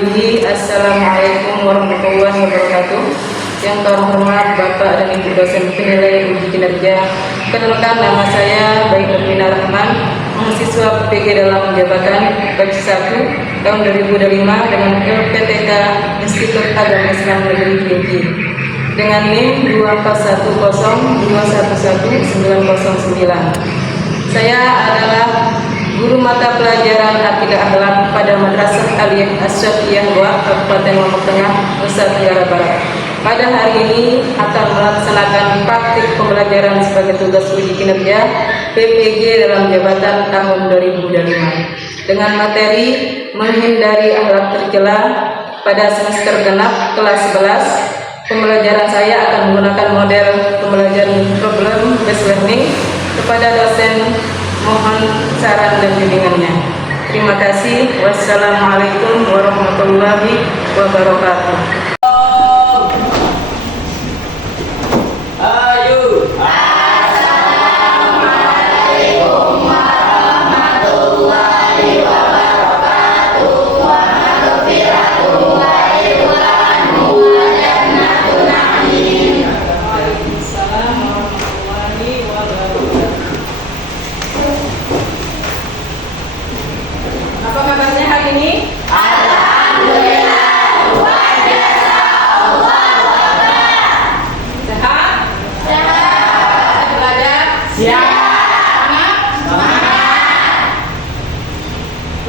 Assalamualaikum warahmatullahi wabarakatuh. Yang terhormat Bapak dan Ibu dosen penilai uji kinerja, perkenalkan nama saya Baik Nurmina Rahman, mahasiswa PPG dalam jabatan batch 1 tahun 2025 dengan LPTK Institut Agama Islam Negeri Klinci dengan NIM 24102111909. Saya adalah guru mata pelajaran Akidah Akhlak pada Madrasah Aliyah Asy-Syafi'iyah Kabupaten Lombok Tengah, Nusa Tenggara Barat. Pada hari ini akan melaksanakan praktik pembelajaran sebagai tugas uji kinerja PPG dalam jabatan tahun 2025 dengan materi menghindari akhlak tercela pada semester genap kelas 11. Pembelajaran saya akan menggunakan model pembelajaran problem based learning. Kepada dosen mohon saran dan bimbingannya. Terima kasih. Wassalamualaikum warahmatullahi wabarakatuh. Apa kabarnya hari ini? Alhamdulillah, luar biasa. Allahu Akbar. Sehat? Sehat. Belajar? Siap. Semangat?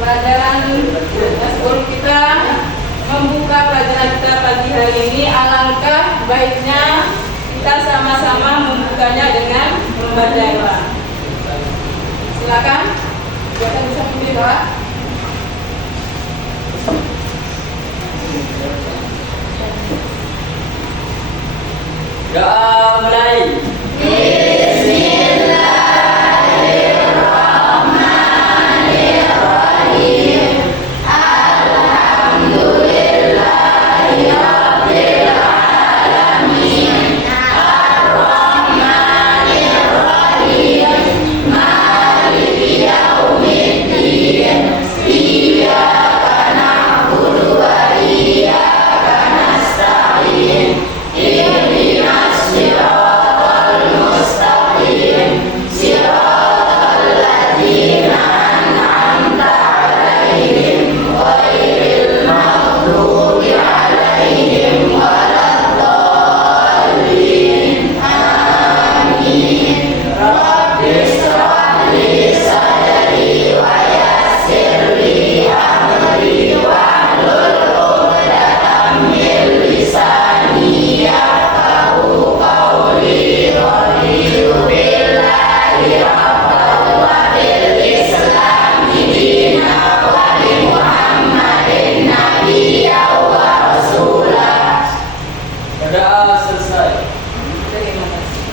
Pelajaran guru kita membuka pelajaran kita pagi hari ini. Alangkah baiknya kita sama-sama membukanya dengan membaca. Silakan. Siapa bisa memilih doa? Doa mulai. Bismillahirrahmanirrahim. Alhamdulillahirabbil alamin. Arrahmanirrahim. Maliki yaumiddin. Iyyaka na'budu wa iyyaka nasta'in. Ihdinas siratal mustaqim. Siratal ladzina an'amta 'alaihim ghairil maghdubi 'alaihim waladdallin. Amin. Rabbi shrah li sadri wa yassir li amri wahlul 'uqdatam min lisani yafqahu qawli. Raditu billahi rabban wa bil islami dinan wa bi Muhammadin nabiyyan wa rasulah. Doa selesai. Terima kasih.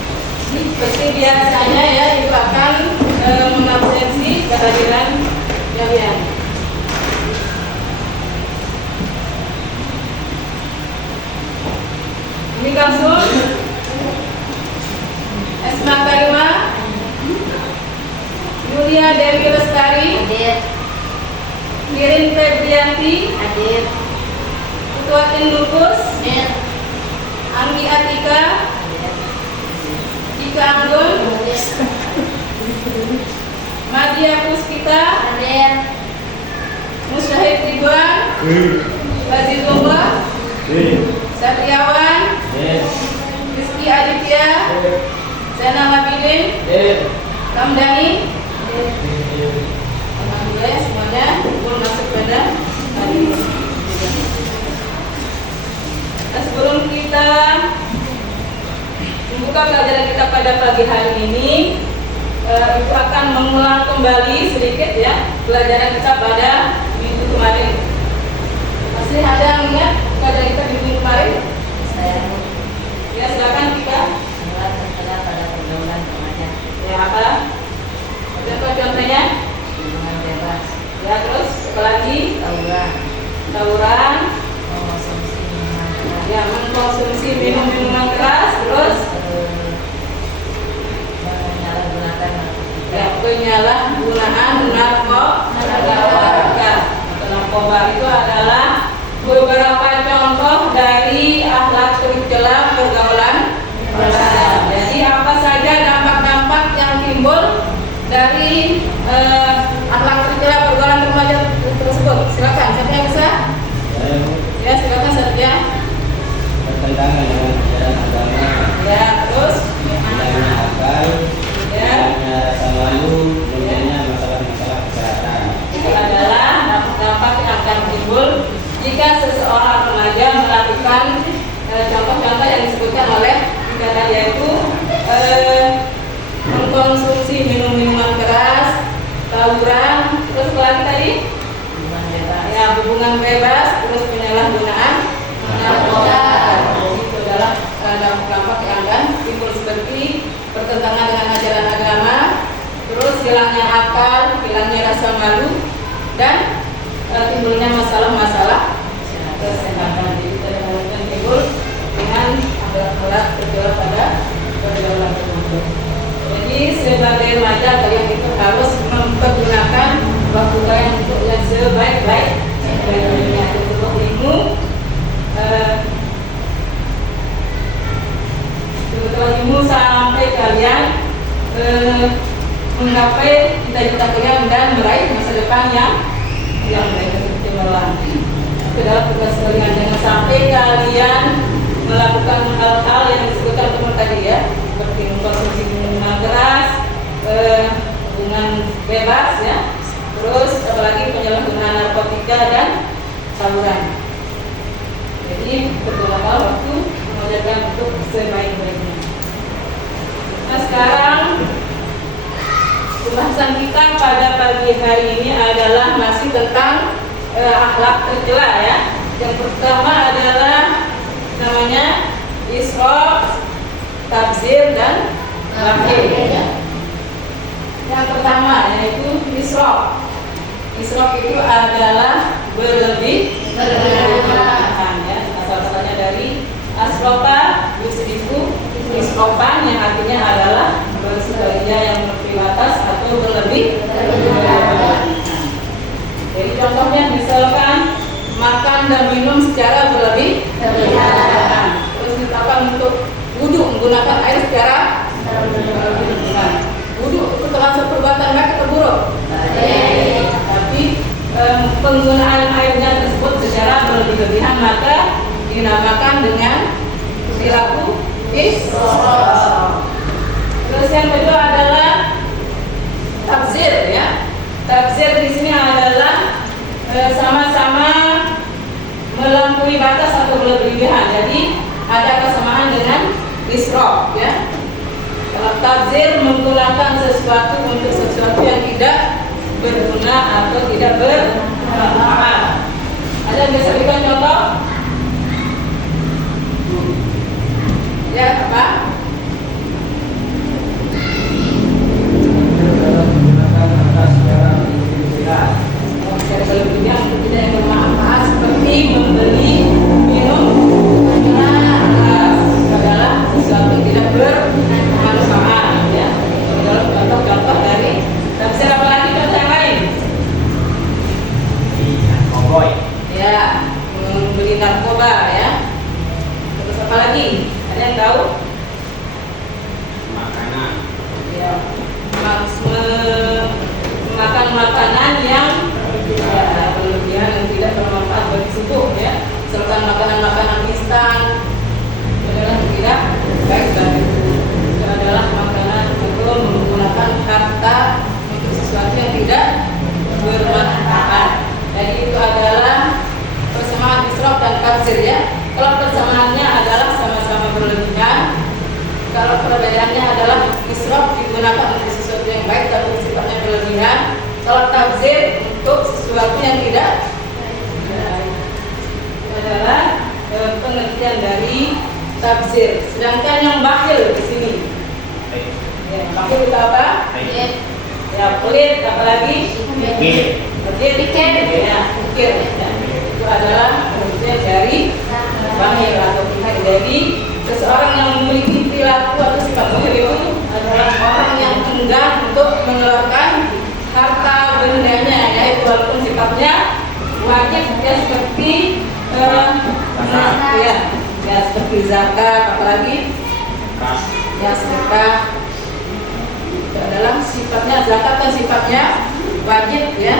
Seperti biasanya ya, Ibu akan mengabsensi kehadiran kalian. Ini Kamsul, Esma Karima, Yulia Dewi Lestari, Hadir. Mirin Febrianti, Hadir. Kutuatin Lupus, Hadir. Anggi Atika, Ika Anggun, Madia Puspita, Hadir. Musyahid Ridwan, Bazizullah, Satriawan, Rizky Aditya, Zainal Abidin, Kamdani. Alhamdulillah ya, semuanya pun masuk pada hari ini. Nah, sebelum kita membuka pelajaran kita pada pagi hari ini, Ibu akan mengulang kembali sedikit ya pelajaran kita pada minggu kemarin. Masih ada yang ingat pelajaran kita di minggu kemarin? Saya Ya, silakan kita. mulai terkena pada pergaulan remaja. Ya, apa? Contoh-contohnya? Hubungan bebas. Ya, terus apa lagi? Tawuran. Tawuran. Konsumsi minuman keras. Ya, mengkonsumsi minuman keras. Terus Menyalahgunakan narkotika. ya, penyalahgunaan narkoba atau narkoba. Bisa? Ya, silakan Satya. Bertentangan dengan ajaran agama. Ya, terus? Hilangnya akal, Ya. hilangnya rasa malu, munculnya masalah-masalah kesehatan. Itu adalah dampak-dampak yang akan timbul jika seseorang remaja melakukan contoh-contoh yang disebutkan oleh kita tadi, yaitu mengkonsumsi minum-minuman keras, tawuran, terus apa lagi tadi? Hubungan bebas. Ya, hubungan bebas, terus penyalahgunaan narkoba. Itu adalah dampak-dampak yang akan timbul seperti pertentangan dengan ajaran agama, terus hilangnya akal, hilangnya rasa malu, dan timbulnya masalah-masalah kesehatan. Jadi kadang-kadang timbul dengan alat-alat bergerak pada pergaulan tersebut. Jadi sebagai remaja kalian itu harus mempergunakan waktu kalian untuk yang sebaik-baiknya, untuk ilmu, sampai kalian menggapai cita-cita kalian dan meraih masa depan yang baik dan cemerlang. Itu adalah tugas kalian. Jangan sampai kalian melakukan hal-hal yang disebutkan teman tadi ya, seperti mengkonsumsi minuman keras, hubungan bebas ya, terus apalagi penyalahgunaan narkotika dan tawuran. Jadi bergunakan waktu mengajarkan untuk sebaik-baiknya. Nah, sekarang pembahasan kita pada pagi hari ini adalah masih tentang akhlak tercela ya. Yang pertama adalah namanya israf, tabzir, dan bakhil ya. Yang pertama yaitu israf. Israf itu adalah berlebihan ya. Asal-asalnya dari asrofa yusrifu isrofan, yang artinya adalah bersedia yang berbatas atau berlebihan. Jadi contohnya misalkan makan dan minum secara berlebihan. Terus misalkan untuk wudhu menggunakan air secara berlebihan. Wudhu itu termasuk perbuatan baik atau buruk? Tapi penggunaan airnya tersebut secara berlebihan maka dinamakan dengan perilaku israf. Terus yang kedua adalah tabzir ya. Tabzir di sini adalah sama-sama melampaui batas atau berlebihan. Jadi ada kesamaan dengan israf ya. Kalau tabzir menggunakan sesuatu untuk sesuatu yang tidak berguna atau tidak bermanfaat. Ada yang bisa berikan contoh? Ya, apa? Secara berlebihan untuk tidak yang bermanfaat, seperti membeli minum adalah sesuatu yang tidak bermanfaat ya. Itu adalah contoh-contoh dari. Dan siapa lagi contoh yang lain? Cowboy. Ya, membeli narkoba ya. Terus apa lagi? Ada yang tahu? Makanan. Ya, makan makanan yang berlebihan dan tidak bermanfaat bagi tubuh ya. Misalkan makanan-makanan instan adalah tidak baik bagi tubuh. Itu adalah makanan atau menggunakan harta untuk sesuatu yang tidak bermanfaat. Jadi itu adalah persamaan israf dan tabzir ya. Kalau persamaannya adalah sama-sama berlebihan, kalau perbedaannya adalah israf digunakan untuk sesuatu yang baik tapi sifatnya berlebihan, kalau tabzir untuk sesuatu yang tidak baik. Itu adalah pengertian dari tabzir. Sedangkan yang bakhil di sini, ya, bakhil itu apa? Ya, pelit, apalagi? Pikir, ya, pikir. Ya. Itu adalah pengertian dari bakhil atau pihak. Jadi seseorang yang memiliki perilaku atau sifat bakhil itu adalah orang yang enggan untuk mengeluarkan harta bendanya, yaitu walaupun sifatnya wajib ya, seperti ya seperti zakat, apalagi ya sedekah. Itu adalah sifatnya, zakat kan sifatnya wajib ya.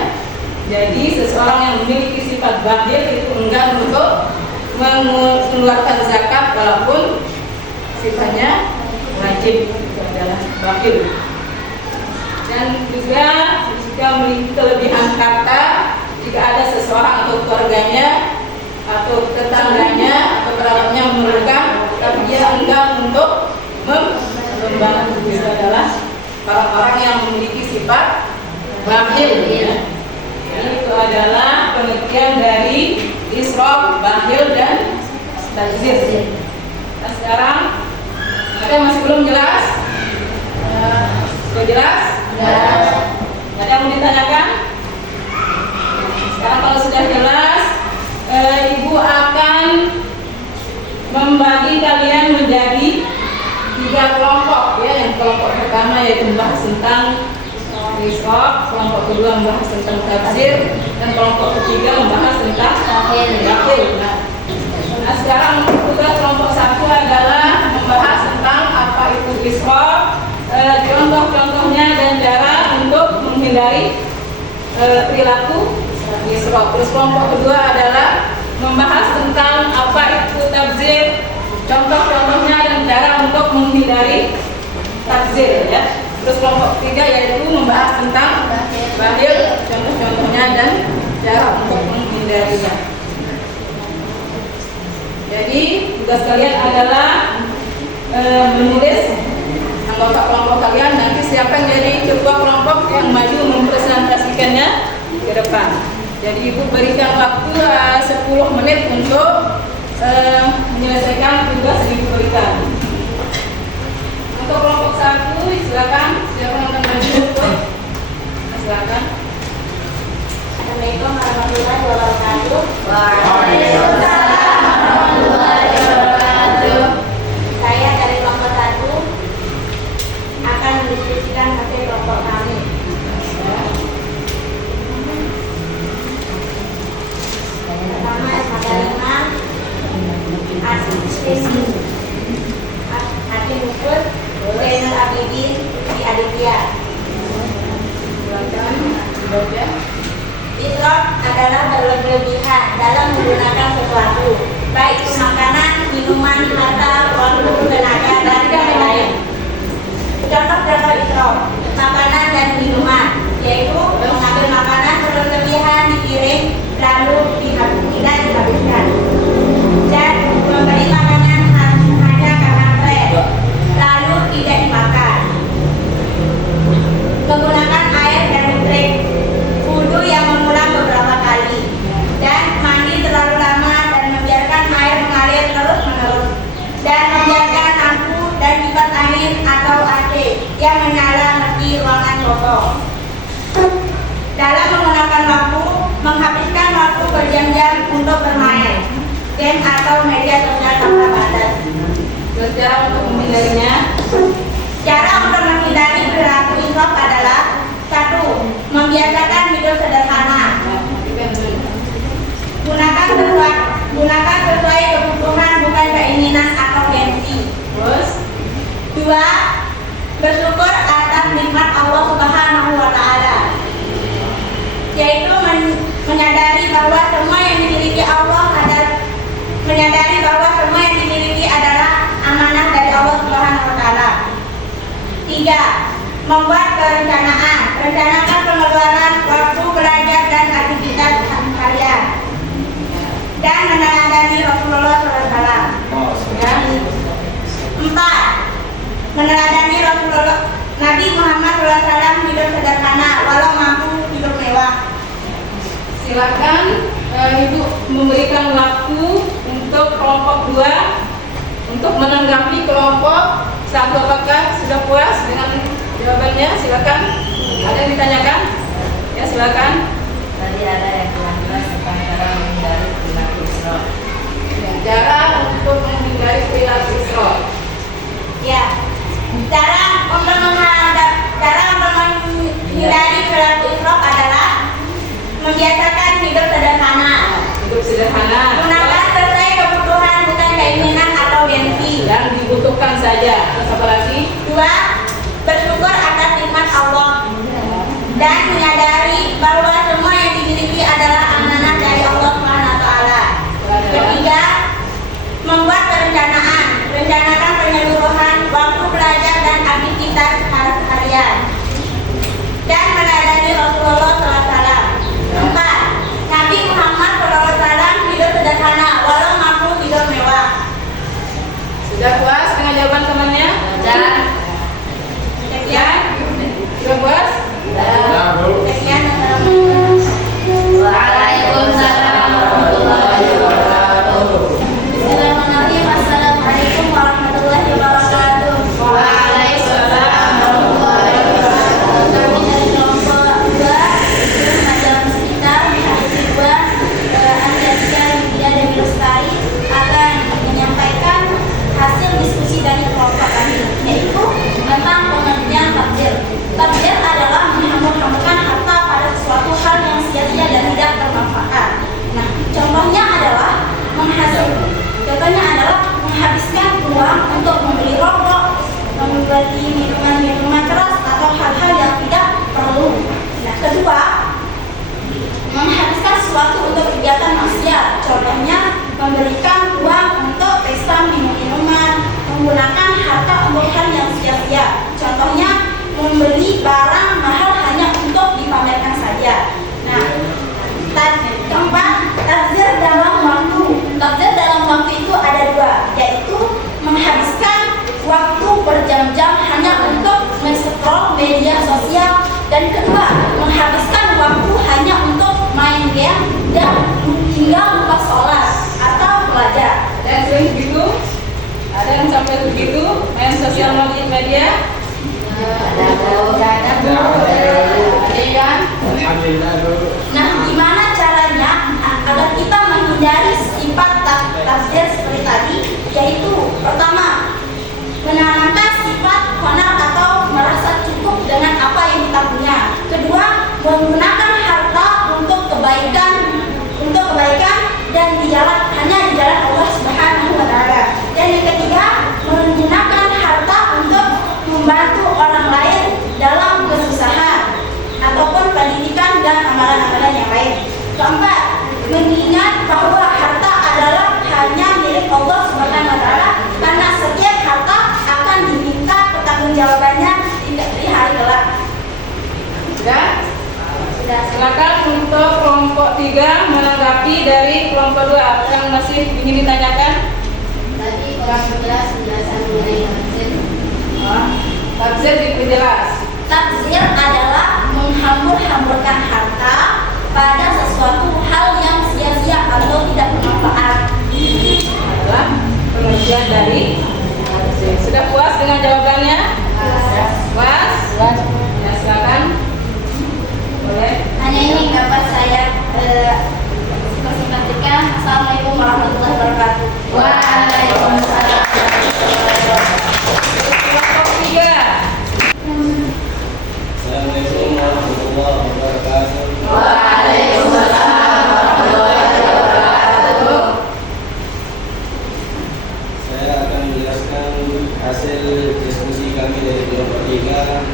Jadi seseorang yang memiliki sifat bakhil itu enggan untuk mengeluarkan zakat walaupun sifatnya wajib, itu adalah bakhil. Dan juga jika memiliki kelebihan harta, jika ada seseorang atau keluarganya atau tetangganya atau kerabatnya memerlukan, tapi dia enggan untuk membantu, itu adalah orang-orang yang memiliki sifat bakhil. Ya. Itu adalah pengertian dari israf, bakhil, dan tabdzir. Nah, sekarang ada yang masih belum jelas? Sudah jelas? Ada yang mau ditanyakan? Sekarang kalau sudah jelas, Ibu akan membagi kalian menjadi 3 kelompok, ya. Yang kelompok pertama yaitu membahas tentang israf, kelompok kedua membahas tentang tabdzir, dan kelompok ketiga membahas tentang bakhil. Nah, sekarang tugas kelompok 1 adalah membahas tentang apa itu israf, contoh-contohnya dan cara untuk menghindari perilaku israf. Terus kelompok kedua adalah membahas tentang apa itu tabdzir, contoh-contohnya dan cara untuk menghindari tabdzir, ya. Terus kelompok ketiga yaitu membahas tentang bakhil, contoh-contohnya dan cara untuk menghindarinya. Jadi tugas kalian adalah menulis anggota kelompok kalian. Nanti siapa yang jadi ketua kelompok yang maju mempresentasikannya ke depan. Jadi Ibu berikan waktu 10 menit untuk menyelesaikan tugas yang Ibu berikan. Untuk kelompok 1, silakan. Siapa yang akan maju untuk? Silakan. Assalamualaikum warahmatullahi wabarakatuh. Waalaikumsalam warahmatullahi wabarakatuh. Saya dari kelompok 1 akan mendiskusikan hasil kelompok kami. Pertama, Madalina, Adi Mukut, Zainal Abidin, Siti Aditya. Silakan. Baca. Israf adalah berlebihan dalam menggunakan sesuatu, baik itu makanan, minuman, harta, waktu, tenaga, dan lain-lain. Contoh-contoh israf, makanan dan minuman, yaitu mengambil makanan berlebihan dipiring lalu tidak dihabiskan, dan memberi makanan hanya karena tren lalu tidak dimakan. Menggunakan air dan trik, wudu yang mengulang beberapa kali, dan mandi terlalu lama dan membiarkan air mengalir terus-menerus, dan membiarkan lampu dan kipas angin atau AC yang menyala meski ruangan kosong. Dalam menggunakan waktu, menghabiskan waktu berjam-jam untuk bermain game atau media sosial tanpa batas. Terus cara untuk menghindarinya? Cara untuk menghindari perilaku israf adalah 1. Membiasakan hidup sederhana. Gunakan sesuai kebutuhan, bukan keinginan atau gengsi. Terus 2. Bersyukur atas nikmat Allah Subhanahu wa Ta'ala, yaitu menyadari bahwa semua yang dimiliki adalah amanah dari Allah Subhanahu wa Ta'ala. 3. Membuat perencanaan. Rencanakan pengeluaran waktu belajar dan aktivitas harian, dan meneladani Rasulullah SAW. ya. 4. Meneladani Rasulullah Nabi Muhammad SAW hidup sederhana walau mampu hidup mewah. Silakan Ibu memberikan waktu untuk kelompok 2 untuk menanggapi kelompok 1. Apakah sudah puas dengan jawabannya? Silakan. Ada yang ditanyakan? Ya, silakan. Tadi ada yang kurang jelas tentang cara menghindari perilaku israf. Ya, cara untuk menghindari perilaku israf. Ya, cara untuk menghindari perilaku israf adalah membiasakan hidup sederhana. Hidup sederhana. Gunakan sesuai kebutuhan, bukan keinginan atau gengsi. Yang dibutuhkan saja. Terus apa lagi? 2. Bersyukur atas nikmat Allah, dan menyadari bahwa semua yang dimiliki silakan untuk kelompok 3 menanggapi dari kelompok 2. Apa yang masih ingin ditanyakan? Tadi kurang jelas penjelasan mengenai tafsir. Tafsir diperjelas. Tafsir adalah menghambur-hamburkan harta pada sesuatu hal yang sia-sia atau tidak bermanfaat. Adalah pengertian dari tafsir. Sudah puas dengan jawabannya? Puas? Ya, silakan. Boleh. Hanya ini dapat saya presentasikan. Assalamualaikum warahmatullahi wabarakatuh. Waalaikumsalam. Kelompok 3. Assalamualaikum warahmatullahi wabarakatuh. Waalaikumsalam warahmatullahi wabarakatuh. Saya akan menjelaskan hasil diskusi kami dari kelompok 3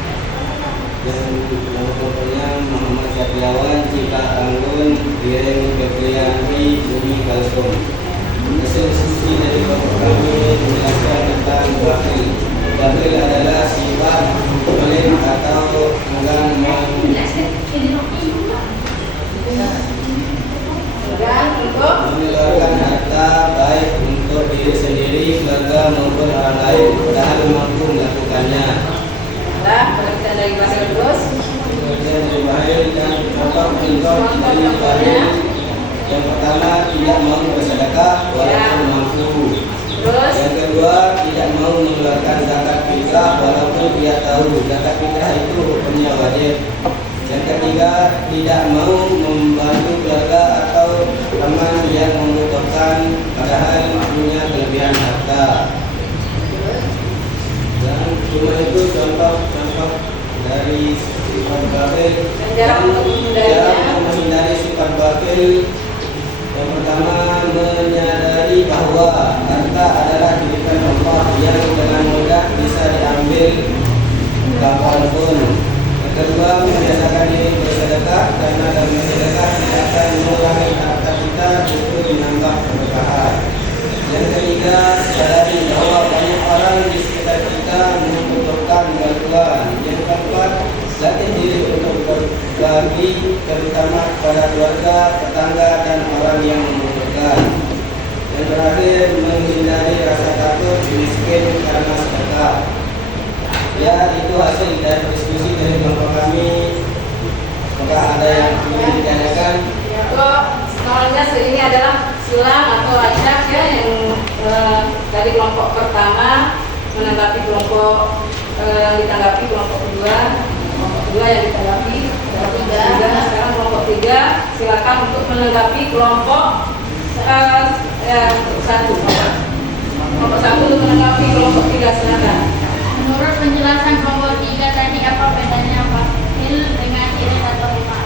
dan kelompoknya Muhammad Syafiawan, Cika Anggun, Direng Febriani, Bumi Kalsum. Hasil diskusi dari kelompok kami menjelaskan tentang bakhil. Bakhil adalah sifat pelit atau enggan Dan untuk mengeluarkan harta baik untuk diri sendiri, keluarga maupun orang lain, padahal mampu melakukannya. pengertian dari bahasa terus. Kemudian dari bahil dan contoh dari bahil. Yang pertama, tidak mau bersedekah walaupun mampu. Terus Yang kedua, tidak mau mengeluarkan zakat fitrah walaupun dia tahu zakat fitrah itu hukumnya wajib. Yang ketiga, tidak mau membantu keluarga atau teman yang membutuhkan padahal punya kelebihan harta. Dan cuma itu contoh-contoh dari sifat bakhil. Dan jarang menghindari sifat bakhil. Yang pertama, menyadari bahwa harta adalah titipan Allah yang dengan mudah bisa diambil kapanpun. Yang kedua, membiasakan diri bersedekah karena dalam bersedekah tidak akan mengurangi harta kita, justru menambah keberkahan. Yang ketiga, sadari bahwa banyak orang di sekitar kita membutuhkan bantuan. Yang keempat, latih diri untuk berbagi, terutama kepada keluarga, tetangga, dan orang yang membutuhkan. Yang terakhir, menghindari rasa takut miskin karena sedekah. Ya, itu hasil dari diskusi dari kelompok kami. Apakah ada yang ingin ditanyakan? Untuk soalnya ini adalah silang atau acak ya yang dari kelompok pertama menanggapi kelompok ditanggapi kelompok kedua yang ditanggapi kelompok tiga. Sekarang kelompok 3 silakan untuk menanggapi kelompok 1. Kelompok 1 untuk menanggapi kelompok 3 silakan. Menurut penjelasan kelompok 3 tadi, apa bedanya bakhil dengan iri atau hikmah?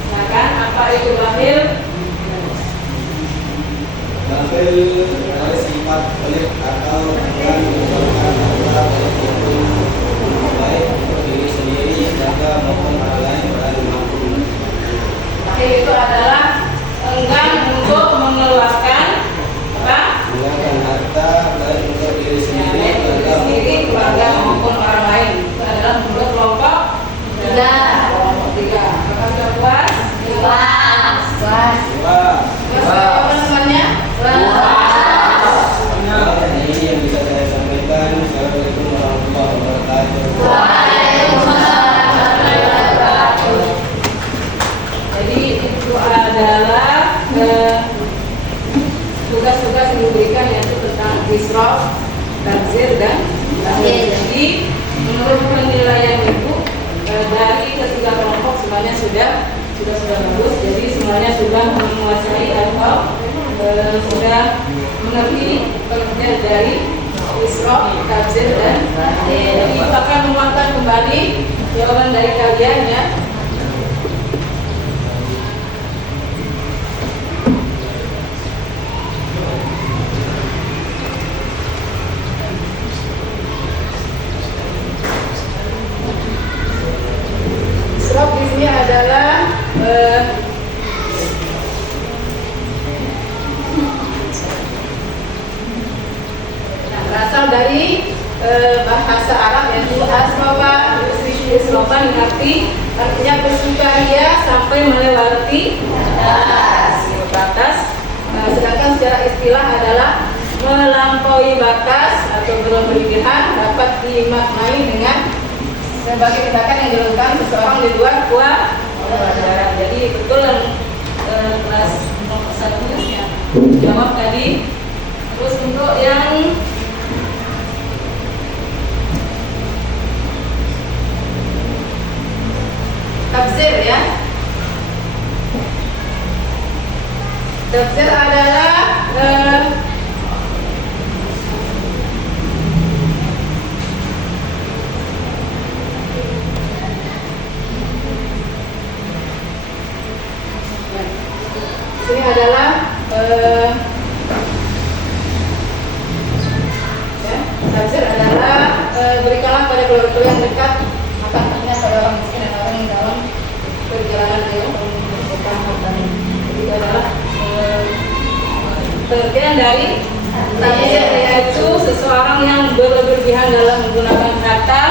Silakan, apa itu bakhil? Bakhil adalah sifat pelit atau enggan mengeluarkan harta baik untuk diri sendiri, keluarga maupun orang lain padahal mampu. Bakhil itu adalah enggan untuk mengeluarkan apa? Mengeluarkan harta baik untuk diri sendiri, Keluarga maupun orang lain. Itu adalah menurut kelompok 3. Kelompok 3. Apakah sudah puas? Puas. Wah, Teman-temannya? ini yang bisa saya sampaikan. Assalamualaikum warahmatullahi wabarakatuh. Jadi itu adalah tugas-tugas yang diberikan yaitu tentang israf, tafsir dan bakhil. Jadi menurut penilaian Ibu dari ketiga kelompok semuanya sudah bagus. Jadi semuanya sudah menguasai atau sudah mengerti pengertian dari israf, tafsir dan bakhil. Jadi Ibu akan menguatkan kembali jawaban dari kalian ya. Israf di sini adalah berasal dari bahasa Arab yaitu asrofa mengerti artinya bersukaria sampai melewati batas. Sedangkan secara istilah adalah melampaui batas atau berlebihan dapat dimaknai dengan sebagai tindakan yang dilakukan seseorang di luar kewajaran. Jadi betul yang kelas nomor 1 ya jawab tadi. Terus untuk yang tafsir ya. Tafsir adalah ini adalah tafsir adalah berikanlah pada keluarga yang dekat akan ingat pada orang miskin dan orang yang dalam perjalanan dia membutuhkan hartanya. Jadi itu adalah pengertian dari tafsir, yaitu seseorang yang berlebihan dalam menggunakan harta,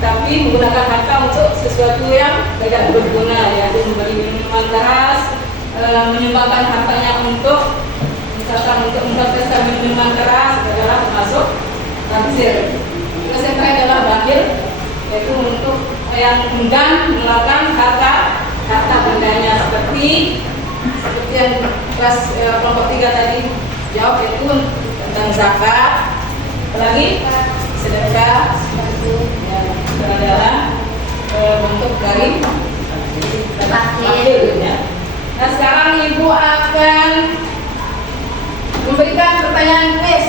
tapi menggunakan harta untuk sesuatu yang tidak berguna, yaitu membeli minuman keras, menyumbangkan hartanya untuk misalkan untuk memproses minuman keras adalah termasuk tafsir. Terus yang terakhir adalah bakhil, yaitu untuk yang enggan melakukan harta bendanya seperti yang kelas kelompok 3 tadi jawab, yaitu tentang zakat, apalagi sedekah, ya, itu adalah bentuk dari bakhil ya. Nah sekarang ibu akan memberikan pertanyaan kuis.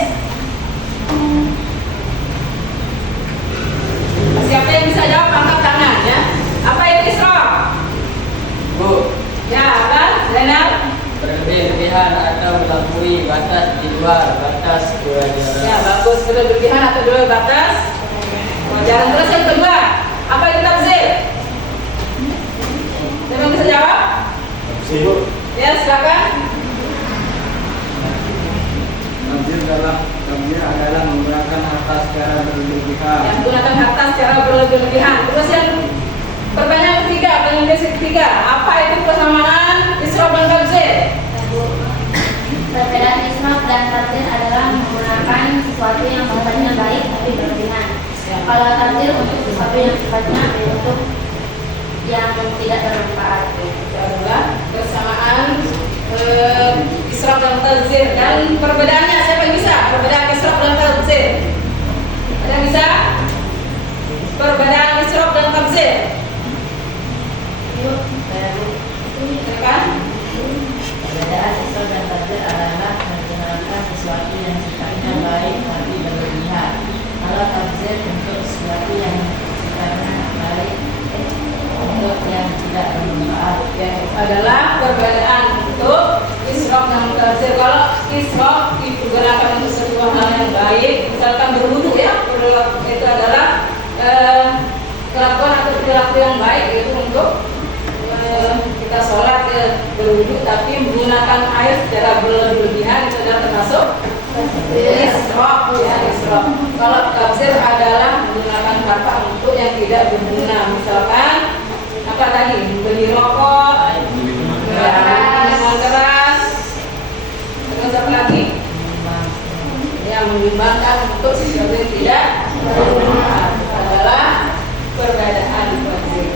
Siapa yang bisa jawab angkat tangan ya. Apa itu israf? Bu, Ya apa? Zainal? berlebihan atau melampaui batas di luar batas kewajaran. Ya bagus, berlebihan atau di luar batas wajaran. Terus yang kedua, apa itu tafsir? Siapa yang bisa jawab? Sibuk. Ya silakan. Tafsir adalah menggunakan harta secara berlebihan. Yang menggunakan harta secara berlebihan. Terus yang pertanyaan ketiga, pertanyaan ketiga, apa itu persamaan israf dan tafsir? Perbedaan israf dan tafsir adalah menggunakan sesuatu yang sifatnya baik tapi berlebihan. Kalau tafsir untuk sesuatu yang sifatnya untuk yang tidak bermanfaat. Itu adalah persamaan israf dan tafsir. Dan perbedaannya siapa yang bisa? Perbedaan israf dan tafsir. Ada yang bisa? Perbedaan israf dan tafsir. Yuk, Silakan. Perbedaan israf dan tafsir adalah menjalankan sesuatu yang sifatnya baik tapi berlebihan. Kalau tafsir untuk sesuatu yang sifatnya baik untuk yang tidak bermanfaat. Ya, itu adalah perbedaan untuk israf dan tafsir. Kalau israf digunakan untuk sesuatu hal yang baik, misalkan berwudu ya, itu adalah kelakuan atau perilaku yang baik, yaitu untuk kita sholat ya, berwudu tapi menggunakan air secara berlebihan, itu adalah termasuk israf ya, israf. Kalau tafsir adalah menggunakan harta untuk yang tidak berguna, misalkan apa tadi, beli rokok, minuman keras, terus apa lagi? Yang menyumbangkan untuk sesuatu yang tidak bermanfaat. Itu adalah perbedaan tafsir.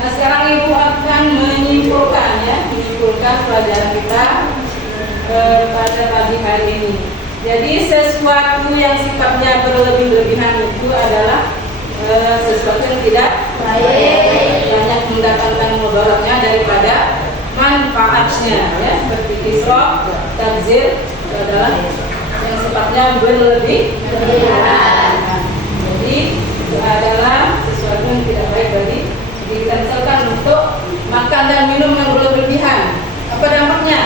Nah sekarang ibu akan menyimpulkan ya, menyimpulkan pelajaran kita pada pagi hari ini. Jadi sesuatu yang sifatnya berlebih-lebihan itu adalah sesuatu yang tidak baik, banyak mendatangkan mudaratnya daripada manfaatnya ya, seperti israf, tafsir itu adalah yang sifatnya berlebihan. Jadi itu adalah sesuatu yang tidak baik bagi diri kita. Misalkan untuk makan dan minum yang berlebihan, apa dampaknya?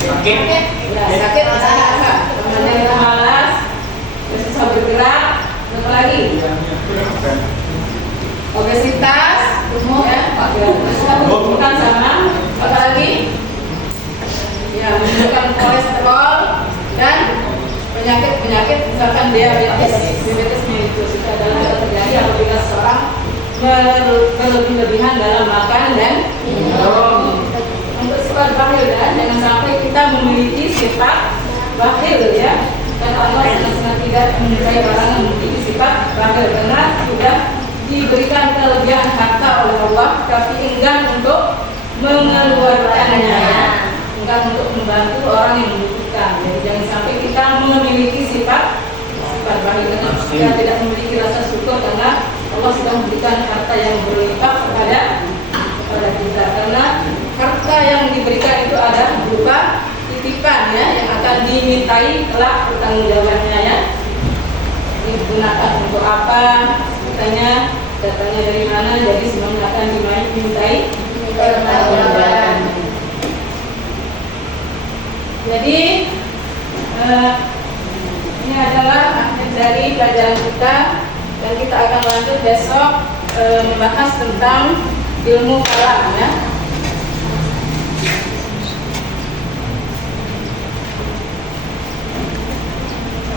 Sakit. Ya, sakit misalnya apa? Namanya kita malas, susah bergerak, apa lagi? Obesitas, ya, bukan sama, apa lagi? Ya, menunjukkan kolesterol dan penyakit-penyakit, misalkan diabetes mellitus itu adalah yang terjadi apabila seorang berlebih-lebihan dalam makan dan minum. Untuk sifat bakhil, dan jangan sampai kita memiliki sifat bakhil ya. Karena Allah sangat tidak menyukai orang yang memiliki sifat bakhil, karena sudah diberikan kelebihan harta oleh Allah, tapi enggan untuk mengeluarkannya, enggan untuk membantu orang yang membutuhkan. Jadi jangan sampai kita memiliki sifat bakhil, karena kita tidak memiliki rasa syukur karena Allah sudah memberikan harta yang berlimpah kepada kita. Karena harta yang diberikan itu ada berupa titipan ya, yang akan dimintai kelak pertanggungjawabannya ya. Digunakan untuk apa? Katanya datanya dari mana? Jadi semuanya akan dimintai pertanggungjawaban. Jadi ini adalah akhir dari pelajaran kita, dan kita akan lanjut besok membahas tentang ilmu kalam ya.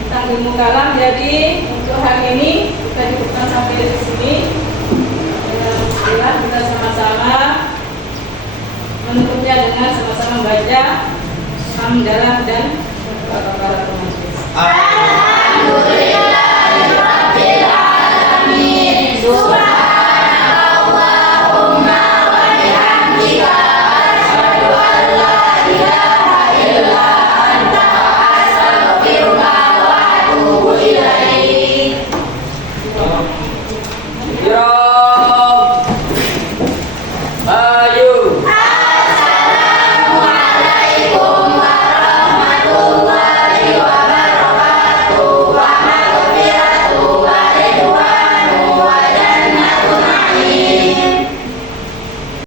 Tentang ilmu kalam. Jadi untuk hari ini kita cukupkan sampai di sini. Kita sama-sama menutupnya dengan sama-sama membaca hamdalah dan para pemanis.